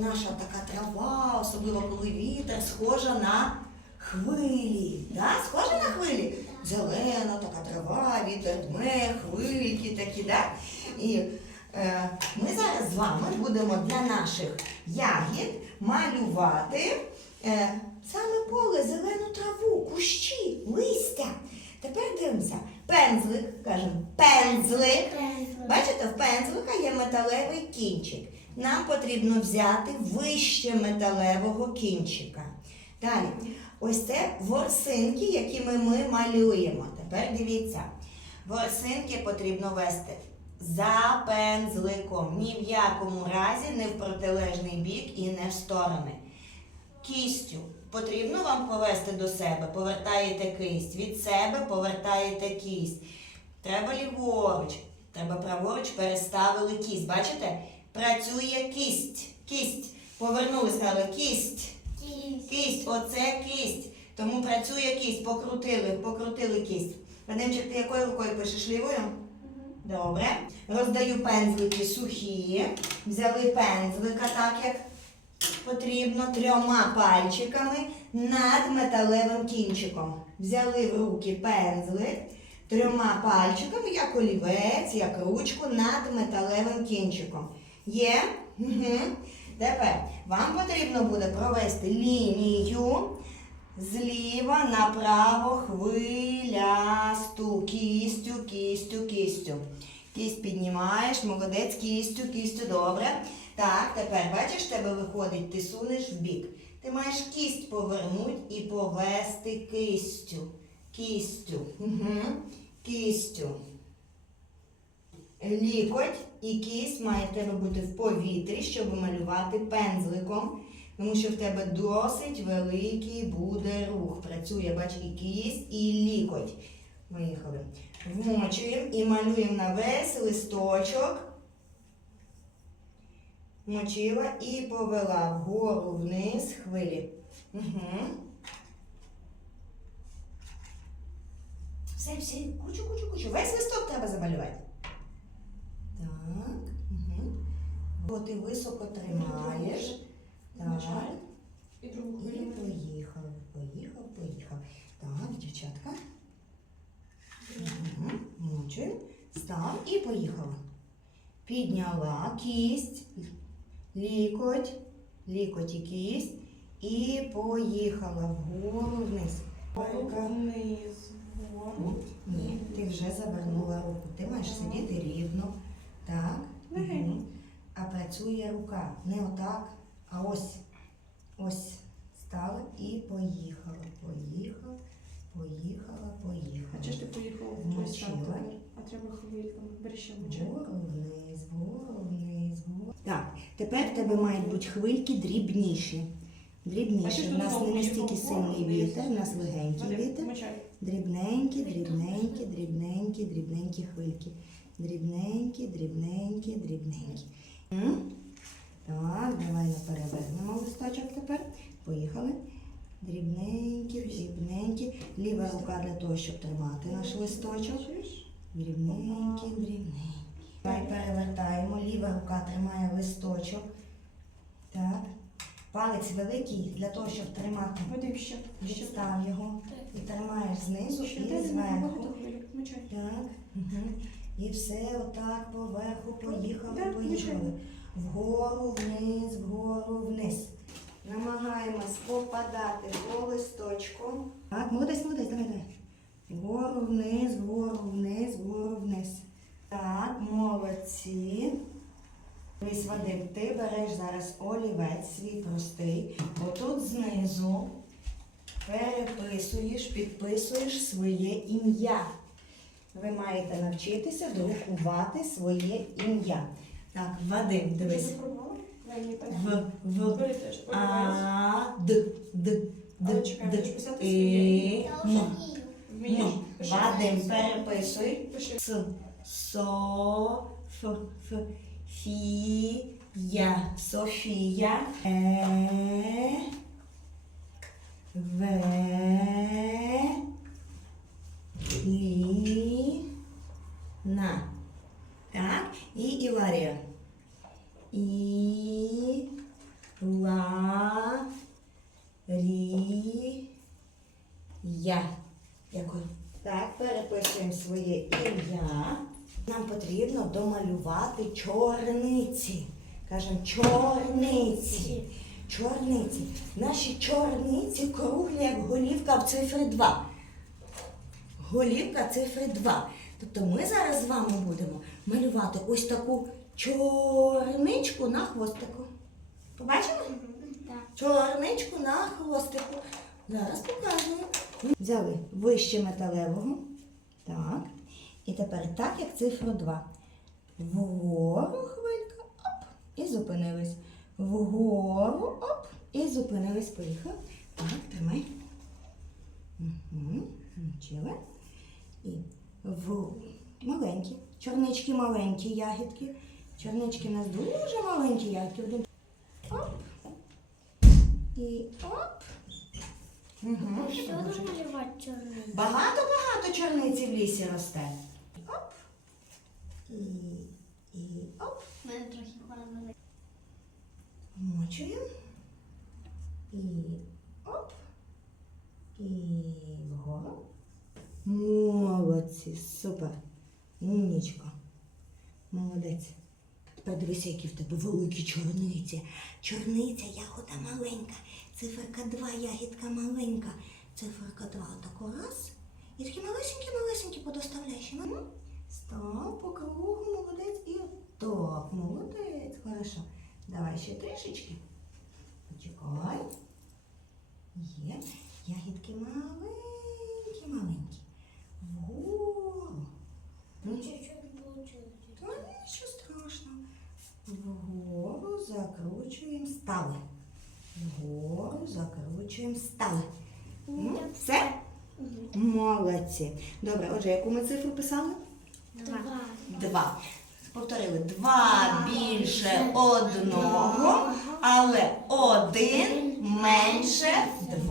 наша така трава, особливо коли вітер, схожа на хвилі. Да? Схожа на хвилі? Зелена така трава, вітер дме, хвильки такі, да? І е, ми зараз з вами будемо для наших ягід малювати е, саме поле, зелену траву, кущі, листя. Тепер дивимося. Пензлик, кажемо, пензлик. Бачите, в пензлика є металевий кінчик. Нам потрібно взяти вище металевого кінчика. Далі, ось це ворсинки, якими ми малюємо. Тепер дивіться, ворсинки потрібно вести за пензликом. Ні в якому разі не в протилежний бік і не в сторони. Кістю потрібно вам повести до себе, повертаєте кисть. Від себе повертаєте кість. Треба ліворуч, треба праворуч, переставили кість. Бачите? Працює кість. Кість. Повернули, сказали кість. Кість, оце кість. Тому працює кість. Покрутили, покрутили кість. Вадимчик, ти якою рукою пишеш лівою? Добре. Роздаю пензлики сухі. Взяли пензлика так, як потрібно трьома пальчиками над металевим кінчиком. Взяли в руки пензлик трьома пальчиками, як олівець, як ручку над металевим кінчиком. Є? Угу. Тепер вам потрібно буде провести лінію зліва направо хвилясту, кістю, кістю, кістю. Кість піднімаєш, молодець, кістю, кістю, добре. Так, тепер бачиш, тебе виходить, ти сунеш в бік. Ти маєш кість повернути і повести кистю. Кістю. Угу. Кістю. Лікоть і кість має в тебе бути в повітрі, щоб малювати пензликом. Тому що в тебе досить великий буде рух. Працює, бач, і кість, і лікоть. Виїхали. Вмочуємо і малюємо на весь листочок. Мочила і повела вгору вниз хвилі. Угу. Все, все, кучу, кучу, кучу. Весь листок треба замалювати. Так. Угу. Бо ти високо тримаєш. Так. І поїхав, поїхав, поїхав. Так, дівчатка. Угу. Мочуємо. Став і поїхала. Підняла кість, лікоть, лікоть і кість. І поїхала вгору вниз. Вниз, вгору. Ні, ти вже завернула руку. Ти маєш сидіти рівно. Так. Мгм. А працює рука. Не отак, а ось. Ось стала і поїхала. Поїхала, поїхала, поїхала. А чи ж ти поїхав Мочила. ось там? А треба хвильками. Бери ще мочи. Вниз, вгору вниз, вгору. Так, тепер в тебе мають бути хвильки дрібніші. А Дрібніші. У нас не настільки сильний вітер, у нас легенький вітер. Дрібненькі, дрібненькі, дрібненькі, дрібненькі хвильки. Дрібненькі, дрібненькі, дрібненькі. Так, давай перевернемо листочок тепер. Поїхали. Дрібненькі, дрібненькі. Ліва рука для того, щоб тримати наш листочок. Дрібненькі, дрібненькі. Давай перевертаємо. Ліва рука тримає листочок. Так. Палець великий для того, щоб тримати. Відстав його і тримаєш знизу і зверху. Так. Угу. І все отак поверху поїхали, поїхали. Вгору, вниз, вгору, вниз. Намагаємось попадати по листочку. Так, молодець, молодець, давай, давай. Вгору, вниз, вгору, вниз, вгору, вниз. Так, молодці. Дивись, Вадим, ти береш зараз олівець свій простий. Отут знизу переписуєш, підписуєш своє ім'я. Ви маєте навчитися друкувати своє ім'я. Так, Вадим, дивись. В, в, а, д, д, д, д, ім'я. м. Вмієш? Ну. Вадим, переписуй. С, со, ф, ф, фі, я, Софія, е, в, Я. Дякую. Так, переписуємо своє ім'я. Нам потрібно домалювати чорниці. Кажемо чорниці. Чорниці. Наші чорниці круглі, як голівка в цифри 2. Голівка цифри 2. Тобто ми зараз з вами будемо малювати ось таку чорничку на хвостику. Побачимо? Так. Чорничку на хвостику. Зараз покажемо. Взяли вище металевого. Так. І тепер так, як цифру 2. Вгору хвилька, оп, і зупинились. Вгору, оп, і зупинились. Поїхали. Так, тримай. Угу. Вчили. І в маленькі. Чорнички маленькі ягідки. Чорнички у нас дуже маленькі ягідки. Оп. І оп. Угу. Що намалювати чорний? Багато-багато чорниці в лісі росте. Оп. І, і оп. У мене трохи погано. Вмочуємо. І оп. І вгору. Молодці, супер. Умнічка. Молодець. Тепер які в тебе великі чорниці. Чорниця, ягода маленька. Циферка 2, ягідка маленька. Циферка 2, отако раз. І такі малесенькі-малесенькі подоставляєш. Ну, Став по кругу, молодець. І так, молодець. Хорошо. Давай ще трішечки. Почекай. Є. Ягідки маленькі, Молодці. Добре, отже, яку ми цифру писали? Два. Два. Повторили. Два більше одного, але один менше двох.